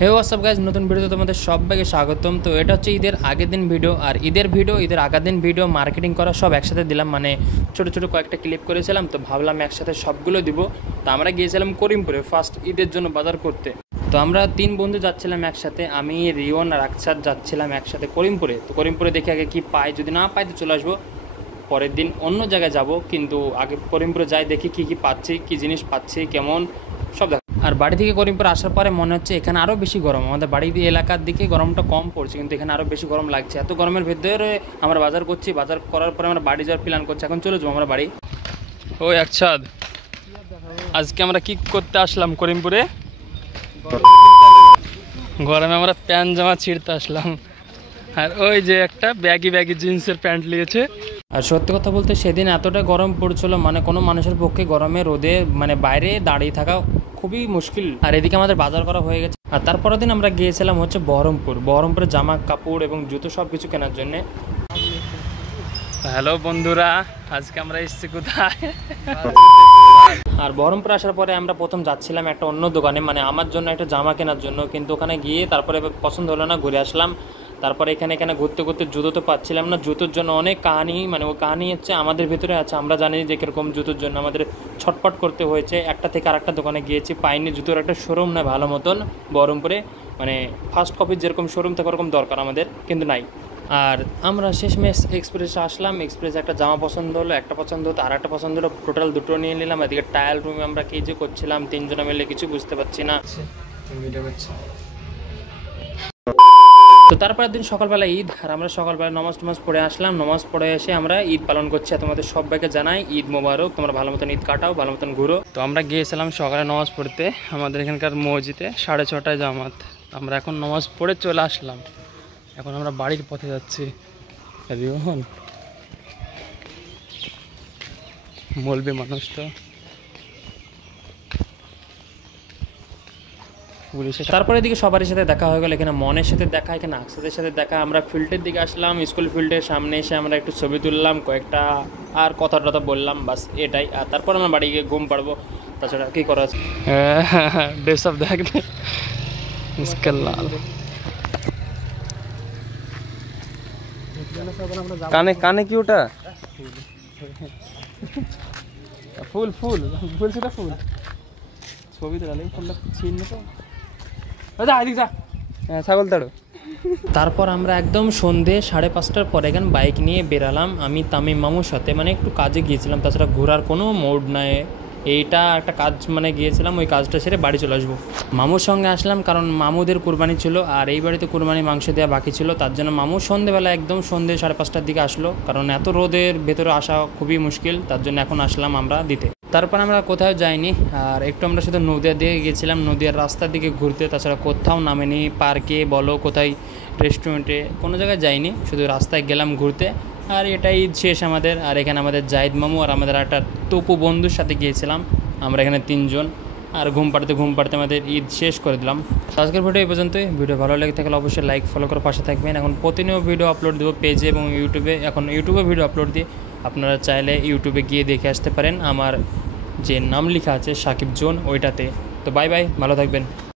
হে WhatsApp guys, নতুন ভিডিওতে তোমাদের সবাইকে স্বাগতম। তো এটা হচ্ছে ঈদের আগের দিন ভিডিও, আর ঈদের আগের দিন ভিডিও মার্কেটিং করা সব একসাথে দিলাম, মানে ছোটো ছোটো কয়েকটা ক্লিপ করেছিলাম, তো ভাবলাম একসাথে সবগুলো দিব। তো আমরা গিয়েছিলাম করিমপুরে ফার্স্ট ঈদের জন্য বাজার করতে। তো আমরা 3 বন্ধু যাচ্ছিলাম একসাথে, আমি, রিওন আর আকসাদ যাচ্ছিলাম একসাথে করিমপুরে। তো করিমপুরে দেখে আগে কী পাই, যদি না পাই তো চলে আসবো, পরের দিন অন্য জায়গায় যাব, কিন্তু আগে করিমপুরে যাই, দেখি কী কী পাচ্ছি, কী জিনিস পাচ্ছি, কেমন সব দেখ। আর বাড়ি থেকে করিমপুর আসার পরে মনে হচ্ছে এখানে আরও বেশি গরম। আমাদের বাড়ি এলাকার দিকে গরমটা কম পড়ছে, কিন্তু এখানে আরও বেশি গরম লাগছে। এত গরমের ভেতরে আমরা বাজার করছি, বাজার করার পরে আমরা বাড়ি যাওয়ার প্ল্যান করছি। এখন চলে যাবো আমরা বাড়ি। ওই আকসাদ, আজকে আমরা কি করতে আসলাম করিমপুরে? গরমে আমরা প্যান্ট জামা ছিঁড়তে আসলাম, আর ওই যে একটা ব্যাগি জিন্সের প্যান্ট নিয়েছে। আর সত্যি কথা বলতে সেদিন এতটা গরম পড়ছিল, মানে কোনো মানুষের পক্ষে গরমে রোদে মানে বাইরে দাঁড়িয়ে থাকা খুবই মুশকিল। আর এদিকে আমাদের বাজার করা হয়ে গেছে। আর তারপরের দিন আমরা গিয়েছিলাম হচ্ছে বহরমপুরে জামা কাপড় এবং জুতো সব কিছু কেনার জন্যে। হ্যালো বন্ধুরা, আজকে আমরা এসেছি কোথায়? আর বহরমপুর আসার পরে আমরা প্রথম যাচ্ছিলাম একটা অন্য দোকানে, মানে আমার জন্য একটা জামা কেনার জন্য, কিন্তু ওখানে গিয়ে তারপরে পছন্দ হলো না, ঘুরে আসলাম। তারপরে এখানে ঘুরতে ঘুরতে জুতো তো পাচ্ছিলাম না। জুতোর জন্য অনেক কাহিনি, মানে ওই কাহিনি হচ্ছে আমাদের ভিতরে আছে। আমরা জানি যে কীরকম জুতোর জন্য আমাদের ছটপট করতে হয়েছে। একটা থেকে আরেকটা দোকানে গিয়েছি, পাইনি। জুতোর একটা শোরুম নেয় ভালো মতন বহরমপুরে, মানে ফার্স্ট কপির যেরকম শোরুম থাকে ওরকম দরকার আমাদের, কিন্তু নাই। আর আমরা শেষমেশ এক্সপ্রেসে আসলাম। এক্সপ্রেসে একটা জামা পছন্দ হলো, একটা পছন্দ হতো, আর একটা পছন্দ হলো, টোটাল দুটো নিয়ে নিলাম। এদিকে ট্রায়াল রুমে আমরা কী যে করছিলাম 3 জনে মিলে, কিছু বুঝতে পারছি না। তো তারপরের দিন সকালবেলা ঈদ, আর আমরা সকালবেলা নমাজ পড়ে আসলাম। নমাজ পড়ে এসে আমরা ঈদ পালন করছি। তোমাদের সবাইকে জানাই ঈদ মোবারক, তোমরা ভালো মতন ঈদ কাটাও, ভালো মতন ঘুরো। তো আমরা গিয়েছিলাম সকালে নমাজ পড়তে আমাদের এখানকার মসজিদে, 6:30টায় জামাত। আমরা এখন নমাজ পড়ে চলে আসলাম। এখন আমরা বাড়ির পথে যাচ্ছি। রিওহন বলবে মানুষ তো পুলিশের। তারপরে এদিকে সবারই সাথে দেখা হয়ে গেল। এখানে মনের সাথে দেখা, এখানে আকসাদের সাথে দেখা। আমরা ফিল্ডের দিকে আসলাম, স্কুল ফিল্ডের সামনে এসে আমরা একটু ছবি তুললাম, কয়েকটা আর কথা টথা বললাম, বাস এটাই। আর তারপর আমরা বাড়ি গিয়ে ঘুম পাড়বো, তাছাড়া কী করা আছে। বেসব দেখ কানে কানে কি ওটা? ফুল ফুল ফুল সেটা ফুল ছবি তো ফুলটা ছিন্ন তো ছাগল তাড়ো। তারপর আমরা একদম সন্ধে 5:30টার পরে এখানে বাইক নিয়ে বেরালাম। আমি তামিম মামুর সাথে, মানে একটু কাজে গিয়েছিলাম, তাছাড়া ঘোরার কোনো মোড নাই। এইটা একটা কাজ, মানে গিয়েছিলাম, ওই কাজটা সেরে বাড়ি চলে আসবো। মামুর সঙ্গে আসলাম কারণ মামুদের কুরবানি ছিল, আর এই বাড়িতে কুরবানি মাংস দেওয়া বাকি ছিল। তার জন্য মামু সন্ধেবেলা একদম সন্ধে 5:30টার দিকে আসলো, কারণ এত রোদের ভেতরে আসা খুবই মুশকিল। তার জন্য এখন আসলাম আমরা দিতে। তারপর আমরা কোথাও যাইনি, আর একটু আমরা শুধু নদিয়া দিকে গেছিলাম, নদিয়ার রাস্তার দিকে ঘুরতে। তাছাড়া কোথাও নামেনি, পার্কে বলো, কোথায় রেস্টুরেন্টে, কোনো জায়গায় যাইনি, শুধু রাস্তায় গেলাম ঘুরতে। আর এটাই ঈদ শেষ আমাদের। আর এখানে আমাদের জাহিদ মামু আর আমাদের একটা তপু বন্ধুর সাথে গিয়েছিলাম, আমরা এখানে 3 জন। আর ঘুম পাড়তে আমাদের ঈদ শেষ করে দিলাম। আজকের ভিডিও এই পর্যন্তই। ভিডিও ভালো লেগে থাকলে অবশ্যই লাইক ফলো করে পাশে থাকবেন। এখন প্রতিনিয়ত ভিডিও আপলোড দেবো পেজে এবং ইউটিউবে। এখন ইউটিউবে ভিডিও আপলোড দিই, আপনারা চাইলে ইউটিউবে গিয়ে দেখে আসতে পারেন। আমার যে নাম লেখা আছে সাকিব জোন, ওইটাতে। তো বাই বাই, ভালো থাকবেন।